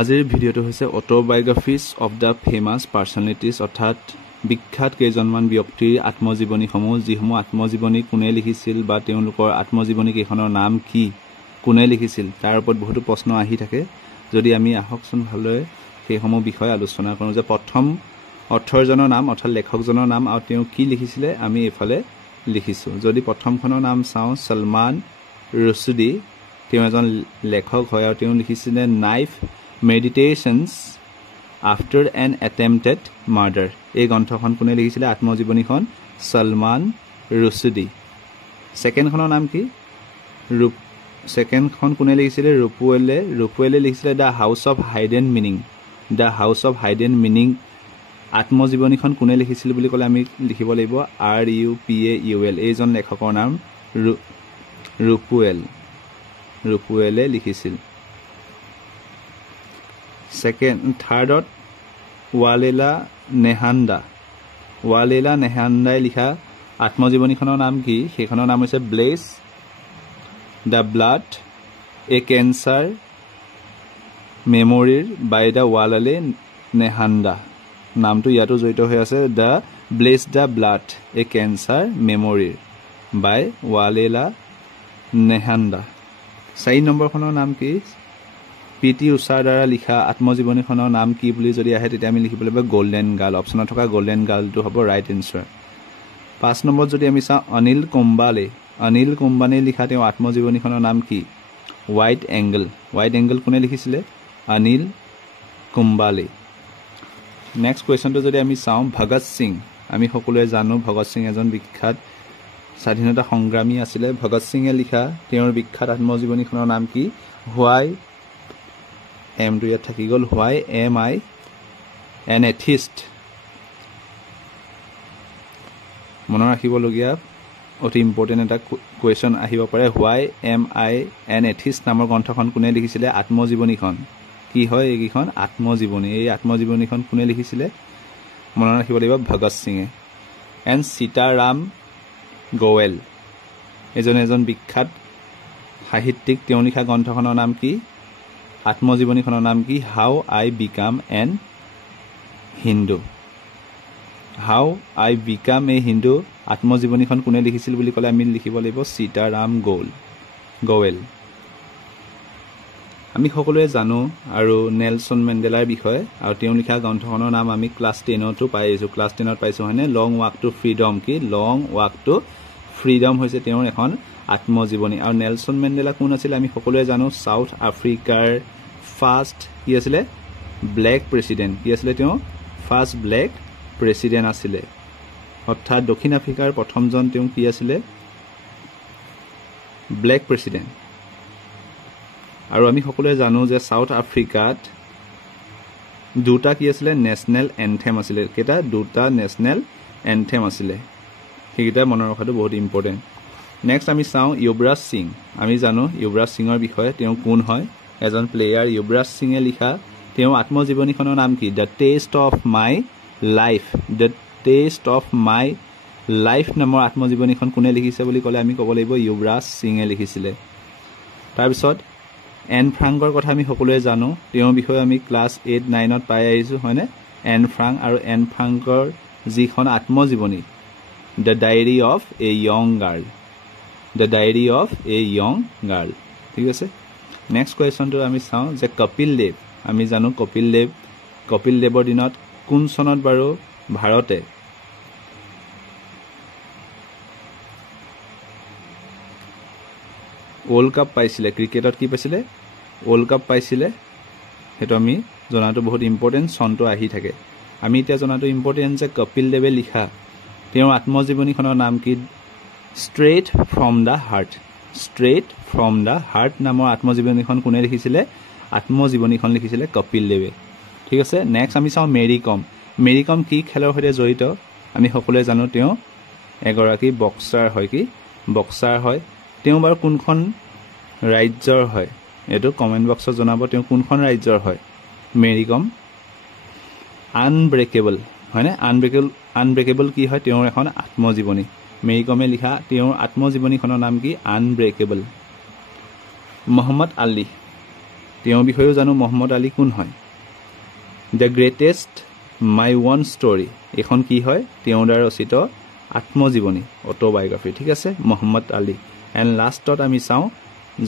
আজিৰ ভিডিঅ'টো হৈছে অটোবায়োগ্ৰাফিজ অফ দ্য ফেমাছ পাৰ্চনেলিটিজ অৰ্থাৎ বিখ্যাত কেইজনমান ব্যক্তিৰ আত্মজীৱনীসমূহ যিসমূহ আত্মজীৱনী কোনে লিখিছিল বা তেওঁলোকৰ আত্মজীৱনী কেইখনৰ নাম কি কোনে লিখিছিল তাৰ ওপৰত বহুতো প্ৰশ্ন আহি থাকে যদি আমি আহকচোন ভালদৰে সেইসমূহ বিষয় আলোচনা কৰোঁ যে প্ৰথম অথৰজনৰ নাম অৰ্থাৎ লেখকজনৰ নাম আৰু তেওঁ কি লিখিছিলে আমি এফালে লিখিছোঁ যদি প্ৰথমখনৰ নাম চাওঁ সলমান ৰুশ্বদি তেওঁ এজন লেখক হয় আৰু তেওঁ লিখিছিলে knife meditations after an attempted murder এই গ্ৰন্থখন কোনে লিখিছিলে আত্মজীৱনীখন সলমান ৰুশ্বদি সেকেন্ডখনৰ নাম কি সেকেন্ডখন কোনে লিখিছিলে ৰূপৱেলে লিখিছিলে দ্য হাউস অফ হাইডেন মিনিং আত্মজীৱনীখন কোনে লিখিছিল বুলি ক'লে আমি লিখিব লাগিব RUPAUL এইজন লেখকৰ নাম ৰূপৱেলে লিখিছিল থাৰ্ডত ৱালেলা নেহান্দাই লিখা আত্মজীৱনীখনৰ নাম কি সেইখনৰ নাম হৈছে bless the blood a cancer মেমৰিৰ বাই দ্য ৱালেলা নেহান্দা নামটো ইয়াতো জড়িত হৈ আছে the bless the blood a cancer মেমৰিৰ বাই ৱালেলা নেহান্দা 4 নম্বৰখনৰ নাম কি PT উষাৰ দ্বাৰা লিখা আত্মজীৱনীখনৰ নাম কি বুলি যদি আহে তেতিয়া আমি লিখিব লাগিব গোল্ডেন গাৰ্ল অপচনত থকা গোল্ডেন গাৰ্লটো হ'ব ৰাইট এনসাৰ 5 নম্বৰত যদি আমি চাওঁ অনিল কুম্বানে লিখা তেওঁ আত্মজীৱনীখনৰ নাম কি হোৱাইট এংগল কোনে লিখিছিলে অনিল কুম্বালে নেক্সট কুৱেশ্যনটো যদি আমি চাওঁ ভগত সিং আমি সকলোৱে জানো ভগত সিং এজন বিখ্যাত স্বাধীনতা সংগ্ৰামী আছিলে ভগত সিঙে লিখা তেওঁৰ বিখ্যাত আত্মজীৱনীখনৰ নাম কি হোৱাই এমটো ইয়াত থাকি গ'ল হোৱাই এম আই এন এথিষ্ট মনত ৰাখিবলগীয়া অতি ইম্পৰ্টেণ্ট এটা কুৱেশ্যন আহিব পাৰে হোৱাই এম আই এন এথিষ্ট নামৰ গ্ৰন্থখন কোনে লিখিছিলে আত্মজীৱনীখন কি হয় এইকেইখন আত্মজীৱনী এই আত্মজীৱনীখন কোনে লিখিছিলে মনত ৰাখিব লাগিব ভগত সিঙে এণ্ড সীতাৰাম গোৱেল এজন বিখ্যাত সাহিত্যিক তেওঁ লিখা গ্ৰন্থখনৰ নাম কি আত্মজীৱনীখনৰ নাম কি হাউ আই বিকাম এ হিন্দু আত্মজীৱনীখন কোনে লিখিছিল বুলি ক'লে আমি লিখিব লাগিব সীতাৰাম গোৱেল আমি সকলোৱে জানো আৰু নেলছন মেণ্ডেলাৰ বিষয়ে আৰু তেওঁ লিখা গ্ৰন্থখনৰ নাম আমি ক্লাছ 10তো পাইছোঁ হয়নে লং ৱাক টু ফ্ৰীডম হৈছে তেওঁৰ এখন আত্মজীৱনী আৰু নেলছন মেণ্ডেলা কোন আছিল আমি সকলোৱে জানো সাউথ আফ্ৰিকাৰ ফাৰ্ষ্ট কি আছিলে ব্লেক প্ৰেছিডেণ্ট কি আছিলে তেওঁ ফাৰ্ষ্ট ব্লেক প্ৰেছিডেণ্ট আছিলে অৰ্থাৎ দক্ষিণ আফ্ৰিকাৰ প্ৰথমজন তেওঁ কি আছিলে ব্লেক প্ৰেছিডেণ্ট আৰু আমি সকলোৱে জানো যে সাউথ আফ্ৰিকাত দুটা কি আছিলে নেশ্যনেল এন্থেম আছিলে কেইটা দুটা নেশ্যনেল এন্থেম আছিলে সেইকেইটা মনত ৰখাটো বহুত ইম্পৰ্টেণ্ট নেক্সট আমি চাওঁ যুৱৰাজ সিং আমি জানো যুৱৰাজ সিঙৰ বিষয়ে তেওঁ কোন হয় এজন প্লেয়াৰ যুৱৰাজ সিঙে লিখা তেওঁ আত্মজীৱনীখনৰ নাম কি the taste of my life নামৰ আত্মজীৱনীখন কোনে লিখিছে বুলি ক'লে আমি ক'ব লাগিব যুৱৰাজ সিঙে লিখিছিলে তাৰপিছত এন ফ্ৰাংকৰ কথা আমি সকলোৱে জানো তেওঁৰ বিষয়ে আমি ক্লাছ 8-9ত পাই আহিছোঁ হয়নে এন ফ্ৰাংক আৰু এন ফ্ৰাংকৰ যিখন আত্মজীৱনী The Diary of a Young Girl ঠিক আছে নেক্সট কুৱেশ্যনটো আমি চাওঁ যে কপিল দেৱ আমি জানো কপিল দেৱৰ দিনত কোন চনত বাৰু ভাৰতে ৱৰ্ল্ড কাপ পাইছিলে ক্ৰিকেটত কি পাইছিলে ৱৰ্ল্ড কাপ পাইছিলে সেইটো আমি জনাটো বহুত ইম্পৰ্টেণ্ট চনটো আহি থাকে আমি এতিয়া জনাটো ইম্পৰ্টেণ্ট যে কপিল দেৱে লিখা তেওঁৰ আত্মজীৱনীখনৰ নাম কি ষ্ট্ৰেইট ফ্ৰম দ্য হাৰ্ট নামৰ আত্মজীৱনীখন কোনে লিখিছিলে আত্মজীৱনীখন লিখিছিলে কপিল দেৱে ঠিক আছে নেক্সট আমি চাওঁ মেৰী কম কি খেলৰ সৈতে জড়িত আমি সকলোৱে জানো তেওঁ এগৰাকী বক্সাৰ হয় তেওঁ বাৰু কোনখন ৰাজ্যৰ হয় এইটো কমেণ্ট বক্সত জনাব তেওঁ কোনখন ৰাজ্যৰ হয় মেৰী কম আনব্ৰেকেবল হয়নে আনব্ৰেকেবল কি হয় তেওঁৰ এখন আত্মজীৱনী মেৰী কমে লিখা তেওঁৰ আত্মজীৱনীখনৰ নাম কি আনব্ৰেকেবল মহম্মদ আলী তেওঁৰ বিষয়েও জানো মহম্মদ আলী কোন হয় the greatest my one story এখন কি হয় তেওঁৰ দ্বাৰা ৰচিত আত্মজীৱনী অটোবায়োগ্ৰাফি ঠিক আছে মহম্মদ আলী এণ্ড লাষ্টত আমি চাওঁ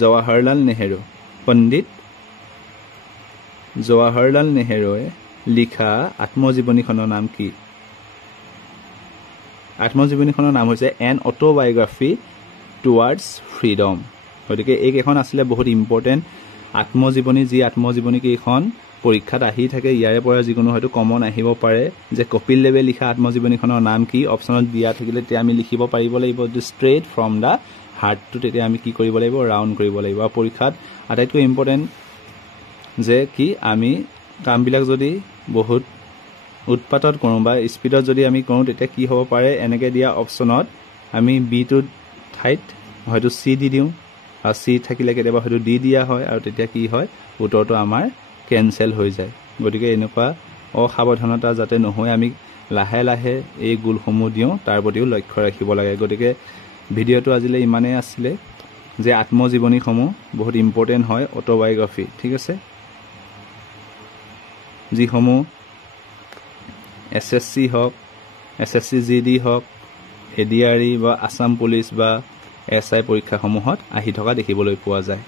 জৱাহৰলাল নেহেৰু পণ্ডিত জৱাহৰলাল নেহেৰুৱে লিখা আত্মজীৱনীখনৰ নাম কি আত্মজীৱনীখনৰ নাম হৈছে এন অটোবায়োগ্ৰাফি টুৱাৰ্ডছ ফ্ৰীডম গতিকে এইকেইখন আছিলে বহুত ইম্পৰ্টেণ্ট আত্মজীৱনী যি আত্মজীৱনী কেইখন পৰীক্ষাত আহি থাকে ইয়াৰে পৰা যিকোনো হয়তো কমন আহিব পাৰে যে কপিল দেৱে লিখা আত্মজীৱনীখনৰ নাম কি অপশ্যনত দিয়া থাকিলে তেতিয়া আমি লিখিব পাৰিব লাগিব ষ্ট্ৰেইট ফ্ৰম দ্য হাৰ্টটো তেতিয়া আমি কি কৰিব লাগিব ৰাউণ্ড কৰিব লাগিব আৰু পৰীক্ষাত আটাইতকৈ ইম্পৰ্টেণ্ট যে কি আমি কামবিলাক যদি বহুত উৎপাতত কৰোঁ বা স্পীডত যদি আমি কৰোঁ তেতিয়া কি হ'ব পাৰে এনেকৈ দিয়া অপশ্যনত আমি বিটোৰ ঠাইত হয়তো চি দি দিওঁ আৰু চি থাকিলে কেতিয়াবা হয়তো ডি দিয়া হয় আৰু তেতিয়া কি হয় উত্তৰটো আমাৰ কেনচেল হৈ যায় গতিকে এনেকুৱা অসাৱধানতা যাতে নহয় আমি লাহে লাহে এই গোলসমূহ দিওঁ তাৰ প্ৰতিও লক্ষ্য ৰাখিব লাগে গতিকে ভিডিঅ'টো আজিলৈ ইমানেই আছিলে যে আত্মজীৱনীসমূহ বহুত ইম্পৰ্টেণ্ট হয় অটোবায়োগ্ৰাফি ঠিক আছে যিসমূহ SSC হওক SSC GD হওক ADRE বা আসাম পুলিচ বা SI পৰীক্ষাসমূহত আহি থকা দেখিবলৈ পোৱা যায়